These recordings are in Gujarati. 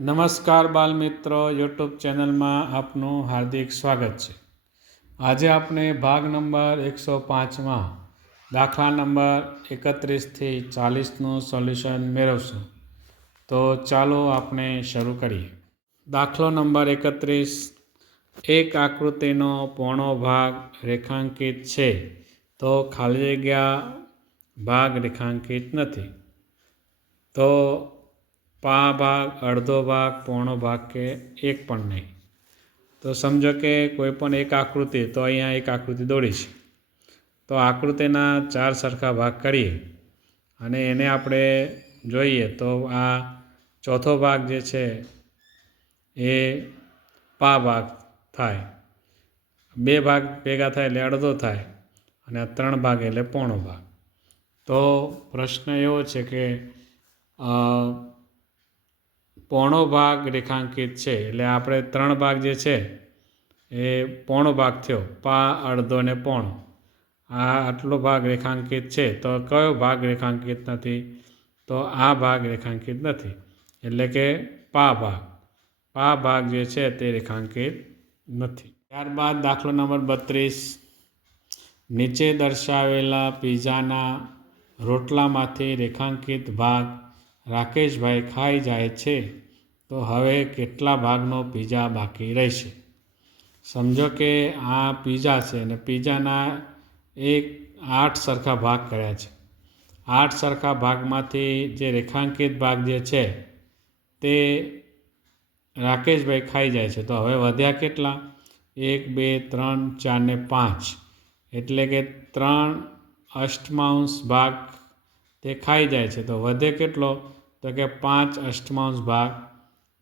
નમસ્કાર બાલ મિત્રો, યુટ્યુબ ચેનલમાં આપનું હાર્દિક સ્વાગત છે. આજે આપણે ભાગ નંબર 105માં દાખલા નંબર 31થી 40નું સોલ્યુશન મેળવશું. તો ચાલો આપણે શરૂ કરીએ. દાખલો નંબર 31. એક આકૃતિનો પોણો ભાગ રેખાંકિત છે તો ખાલી જગ્યા ભાગ રેખાંકિત નથી. તો પા ભાગ, અડધો ભાગ, પોણો ભાગ કે એક પણ નહીં. તો સમજો કે કોઈ પણ એક આકૃતિ, તો અહીંયા એક આકૃતિ દોરી છે. તો આકૃતિના 4 સરખા ભાગ કરીએ અને એને આપણે જોઈએ તો આ ચોથો ભાગ જે છે એ પા ભાગ થાય. 2 ભાગ ભેગા થાય એટલે અડધો થાય અને 3 ભાગ એટલે પોણો ભાગ. તો પ્રશ્ન એવો છે કે પોણો ભાગ રેખાંકિત છે એટલે આપણે 3 ભાગ જે છે એ પોણો ભાગ થયો. પા, અડધો ને પોણો, આટલો ભાગ રેખાંકિત છે. તો કયો ભાગ રેખાંકિત નથી? તો આ ભાગ રેખાંકિત નથી એટલે કે પા ભાગ. પા ભાગ જે છે તે રેખાંકિત નથી. ત્યારબાદ દાખલો નંબર 32. નીચે દર્શાવેલા પીઝાના રોટલામાંથી રેખાંકિત ભાગ રાકેશભાઈ ખાઈ જાય છે તો હવે કેટલા ભાગનો પીઝા બાકી રહેશે? સમજો કે આ પીઝા છે અને પીઝાના 8 સરખા ભાગ કર્યા છે. 8 સરખા ભાગમાંથી જે રેખાંકિત ભાગ જે છે તે રાકેશભાઈ ખાઈ જાય છે. તો હવે વધ્યા કેટલા? 1, 2, 3, 4 ને 5. એટલે કે 3/8 ભાગ તે ખાઈ જાય છે. તો વધે કેટલો? તો કે 5/8 ભાગ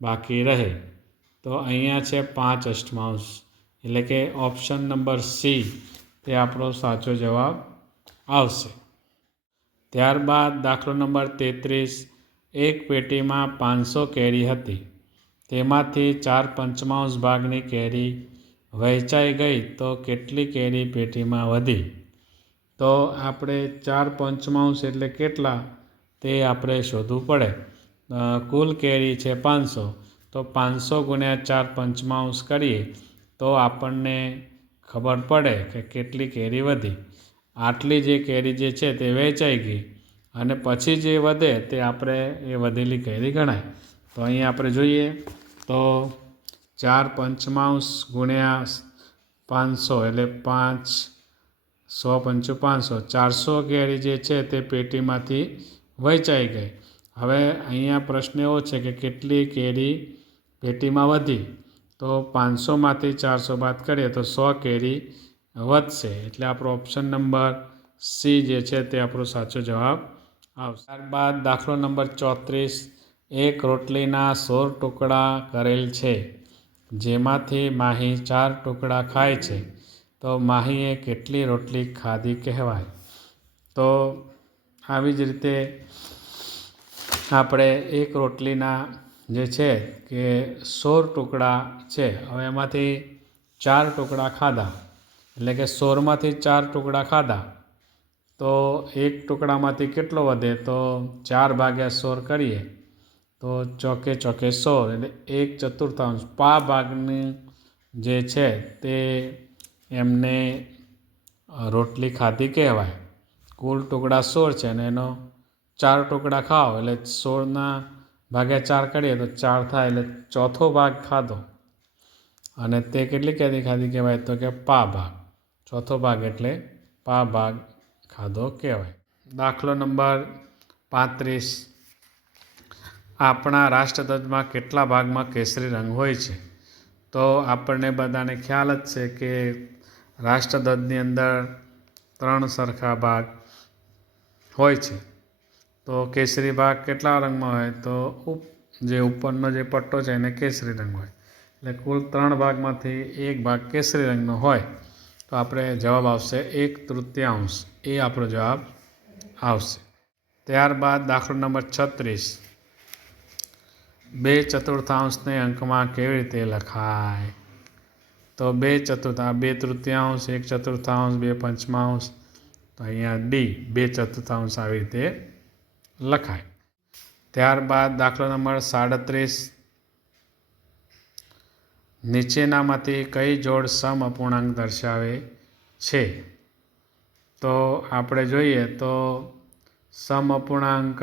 બાકી રહે. તો અહીંયા છે 5/8 એટલે કે ઓપ્શન નંબર સી તે આપણો સાચો જવાબ આવશે. ત્યારબાદ દાખલો નંબર 33. એક પેટીમાં 500 કેરી હતી. તેમાંથી 4/5 ભાગની કેરી વહેંચાઈ ગઈ તો કેટલી કેરી પેટીમાં વધી? તો આપણે 4/5 એટલે કેટલા તે આપણે શોધવું પડે. કુલ કેરી છે 500, તો 500 ગુણ્યા 4/5 કરીએ તો આપણને ખબર પડે કે કેટલી કેરી વધી. આટલી જે કેરી જે છે તે વહેંચાઈ ગઈ અને પછી જે વધે તે આપણે એ વધેલી કેરી ગણાય. તો અહીંયા આપણે જોઈએ તો 4/5 ગુણ્યા 500 એટલે 5, 100 × 500, 400 કેરી જે છે તે પેટીમાંથી વહેંચાઈ ગઈ. હવે અહીંયા પ્રશ્ન એવો છે કે કેટલી કેરી પેટીમાં વધી? તો 500માંથી 400 બાદ કરીએ તો 100 કેરી વધશે. એટલે આપણો ઓપ્શન નંબર સી જે છે તે આપણો સાચો જવાબ આવશે. ત્યારબાદ દાખલો નંબર 34. એક રોટલીના 16 ટુકડા કરેલ છે જેમાંથી માહી 4 ટુકડા ખાય છે તો માહીએ કેટલી રોટલી ખાધી કહેવાય? તો આવી જ રીતે આપણે એક રોટલીના જે છે કે 16 ટુકડા છે. હવે એમાંથી 4 ટુકડા ખાધા એટલે કે 16માંથી 4 ટુકડા ખાધા તો એક ટુકડામાંથી કેટલો વધે? તો 4/16 કરીએ તો ચોકે 16 એટલે 1/4. પા ભાગની જે છે તે એમને રોટલી ખાધી કહેવાય. કુલ ટુકડા 16 છે અને એનો 4 ટુકડા ખાઓ એટલે 16/4 કરીએ તો 4 થાય એટલે ચોથો ભાગ ખાધો. અને તે કેટલી કેરી ખાધી કહેવાય? તો કે પા ભાગ. ચોથો ભાગ એટલે પા ભાગ ખાધો કહેવાય. દાખલો નંબર 35. આપણા રાષ્ટ્રધ્વજમાં કેટલા ભાગમાં કેસરી રંગ હોય છે? તો આપણને બધાને ખ્યાલ જ છે કે રાષ્ટ્રધ્વજની અંદર 3 સરખા ભાગ હોય છે. તો કેસરી ભાગ કેટલા રંગમાં હોય? તો જે ઉપરનો જે પટ્ટો છે એને કેસરી રંગ હોય. એટલે કુલ 3 ભાગમાંથી 1 ભાગ કેસરી રંગનો હોય તો આપણે જવાબ આવશે 1/3. એ આપણો જવાબ આવશે. ત્યારબાદ દાખલો નંબર 36. 2/4 ને અંકમાં કેવી રીતે લખાય? તો 2/4, 2/3, 1/4, 2/5. તો અહીંયા ડી 2/4 આવી રીતે લખાય. ત્યારબાદ દાખલો નંબર 37. નીચેનામાંથી કઈ જોડ સમઅપૂર્ણાંક દર્શાવે છે? તો આપણે જોઈએ તો સમઅપૂર્ણાંક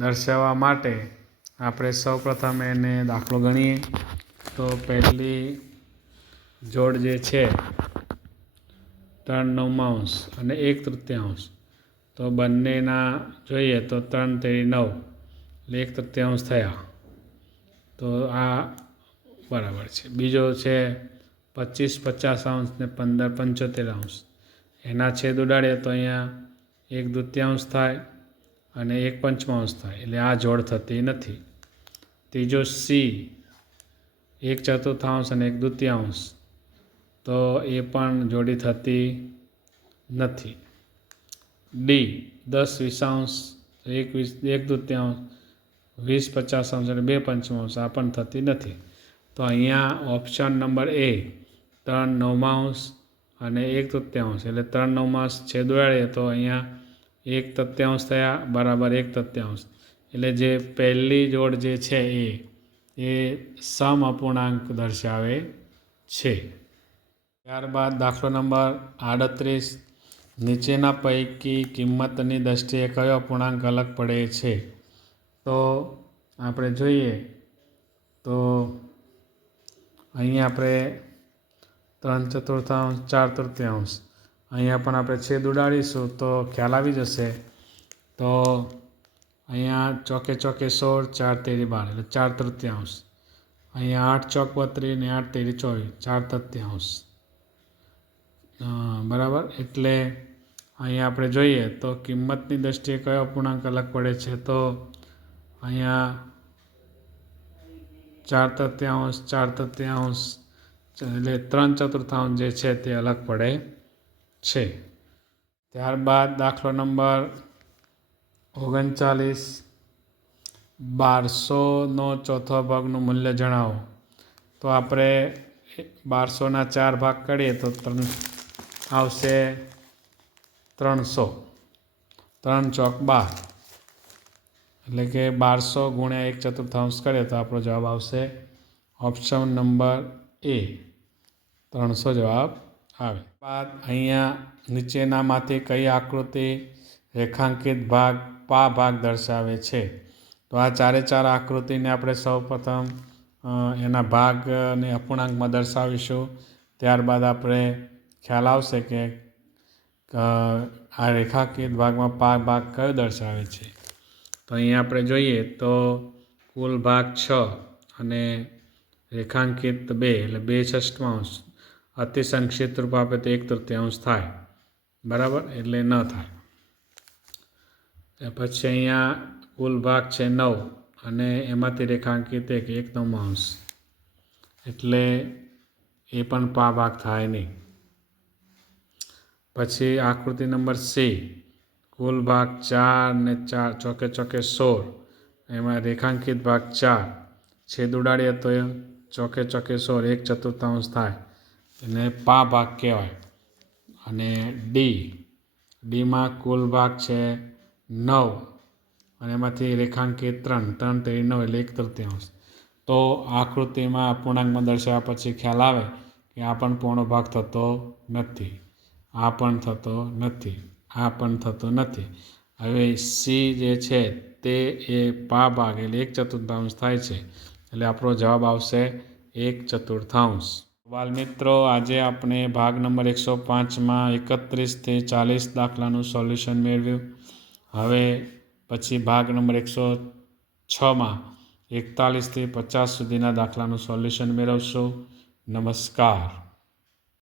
દર્શાવવા માટે આપણે સૌપ્રથમ એને દાખલો ગણીએ. તો પહેલી જોડ જે છે 3/9 અને 1/3, તો બંનેના જોઈએ તો 3 તેરી 9 એટલે 1/3 થયા, તો આ બરાબર છે. બીજો છે 25 50 ને 15 75, એના છેદ ઉડાડીએ તો અહીંયા 1/2 થાય અને 1/5 થાય, એટલે આ જોડ થતી નથી. ત્રીજો સી 1/4 અને 1/2, તો એ પણ જોડી થતી નથી. ડી 10 20 1/2 20 50 અને 2/5, આ પણ થતી નથી. તો અહીંયા ઓપ્શન નંબર એ 3/9 અને 1/3, એટલે 3/9 છેદ ઉડાડીએ તો અહીંયા 1/3 થયા બરાબર 1/3, એટલે જે પહેલી જોડ જે છે એ સમઅપૂર્ણાંક દર્શાવે છે. ત્યારબાદ દાખલો નંબર 38, નીચેના પૈકી કિંમતની દ્રષ્ટિએ કયો અપૂર્ણાંક અલગ પડે છે? તો આપણે જોઈએ તો અહીંયા આપણે 3/4 4/3, અહીંયા પણ આપણે છેદ ઉડાડીશું તો ખ્યાલ આવી જશે. તો અહીંયા ચોકે ચોકે 16 4 તેરી 12 એટલે 4/3, અહીંયા 8 ચોક 32 ને 8 તેરી 24 4/3, બરાબર. એટલે અહીંયા આપણે જોઈએ તો કિંમતની દ્રષ્ટિએ કયો અપૂર્ણાંક અલગ પડે છે? તો અહીંયા 4/3 4/3, એટલે 3/4 જે છે તે અલગ પડે છે. ત્યારબાદ દાખલો નંબર 39, 1200નો ચોથો ભાગનું મૂલ્ય જણાવો. તો આપણે 1200ના 4 ભાગ કરીએ તો આવશે 300, 3 ચોક 12, એટલે કે 1200 ગુણ્યા 1/4 કરીએ તો આપણો જવાબ આવશે ઓપ્શન નંબર એ 300 જવાબ આવે. બાદ અહીંયા નીચેનામાંથી કઈ આકૃતિ રેખાંકિત ભાગ પા ભાગ દર્શાવે છે? તો આ ચારે ચાર આકૃતિને આપણે સૌપ્રથમ એના ભાગને અપૂર્ણાંકમાં દર્શાવીશું. ત્યારબાદ આપણે ખ્યાલ આવશે કે આ રેખાંકિત ભાગમાં પા ભાગ કયો દર્શાવે છે. તો અહીંયા આપણે જોઈએ તો કુલ ભાગ 6 અને રેખાંકિત 2 એટલે 2/6, અતિ સંક્ષિપ્ત રૂપ આપે તો 1/3 થાય, બરાબર, એટલે ન થાય. પછી અહીંયા કુલ ભાગ છે 9 અને એમાંથી રેખાંકિત 1/9, એટલે એ પણ પા ભાગ થાય નહીં. પછી આકૃતિ નંબર સી, કુલ ભાગ 4 ને 4 ચોકે ચોકે 16, એમાં રેખાંકિત ભાગ 4, છેદ ઉડાડીએ તો ચોકે ચોકે 16 1/4 થાય, એને પા ભાગ કહેવાય. અને ડીમાં કુલ ભાગ છે 9 અને એમાંથી રેખાંકિત 3 તેરી 9 એટલે 1/3. તો આકૃતિમાં અપૂર્ણાંકમાં દર્શાવ્યા પછી ખ્યાલ આવે કે આ પણ પૂર્ણ ભાગ થતો નથી, આ પણ થતો નથી, આ પણ થતો નથી. હવે સી જે છે તે એ પા ભાગ એટલે 1/4 થાય છે, એટલે આપણો જવાબ આવશે 1/4. બાલ મિત્રો, આજે આપણે ભાગ નંબર 105માં 31થી 40 દાખલાનું સોલ્યુશન મેળવ્યું. હવે પછી ભાગ નંબર 106માં 41થી 50 સુધીના દાખલાનું સોલ્યુશન મેળવશું. નમસ્કાર.